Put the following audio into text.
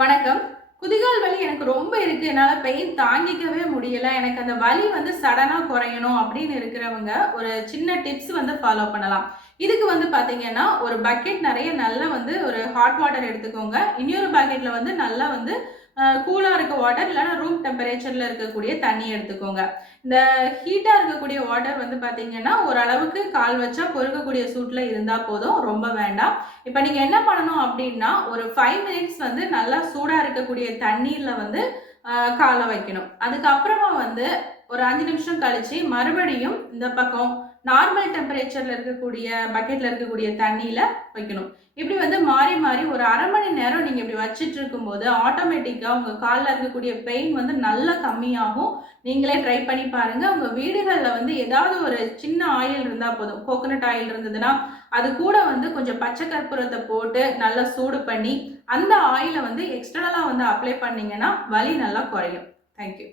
வணக்கம். குதிகால் வலி எனக்கு ரொம்ப இருக்கு. என்னால பெயின் தாங்கிக்கவே முடியல. எனக்கு அந்த வலி சடனா குறையணும் அப்படின்னு இருக்கிறவங்க, ஒரு சின்ன டிப்ஸ் ஃபாலோ பண்ணலாம். இதுக்கு பார்த்தீங்கன்னா, ஒரு பக்கெட் நெறைய நல்லா ஒரு ஹாட் வாட்டர் எடுத்துக்கோங்க. இன்னொரு பக்கெட்ல நல்லா கூலா இருக்க வாட்டர் இல்லன்னா ரூம் டெம்பரேச்சர்ல இருக்கக்கூடிய தண்ணி எடுத்துக்கோங்க. இந்த ஹீட்டா இருக்கக்கூடிய வாட்டர் பார்த்தீங்கன்னா, ஓரளவுக்கு கால் வச்சா பொறுக்கக்கூடிய சூட்ல இருந்தா போதும். ரொம்ப வேண்டாம். இப்ப நீங்க என்ன பண்ணணும் அப்டின்னா, ஒரு 5 மினிட்ஸ் நல்லா சூடா இருக்கக்கூடிய தண்ணீர்ல கால வைக்கணும். அதுக்கப்புறமா ஒரு 5 நிமிஷம் கழிச்சு மறுபடியும் இந்த பக்கம் நார்மல் டெம்பரேச்சர்ல இருக்கக்கூடிய பக்கெட்ல இருக்கக்கூடிய தண்ணீல வைக்கணும். இப்படி மாறி மாறி ஒரு 1/2 மணி நேரம் நீங்க இப்படி வச்சுட்டு இருக்கும்போது, ஆட்டோமேட்டிக்கா உங்க கால்ல இருக்கக்கூடிய பெயின் நல்லா கம்மியாகும். நீங்களே ட்ரை பண்ணி பாருங்க. உங்க வீடுகள்ல ஏதாவது ஒரு சின்ன ஆயில் இருந்தா போதும். கோகனட் ஆயில் இருந்ததுன்னா, அது கூட கொஞ்சம் பச்சை கற்பூரத்த போட்டு நல்லா சூடு பண்ணி, அந்த ஆயில எக்ஸ்டர்னலா அப்ளை பண்ணீங்கன்னா, வலி நல்லா குறையும். Thank you.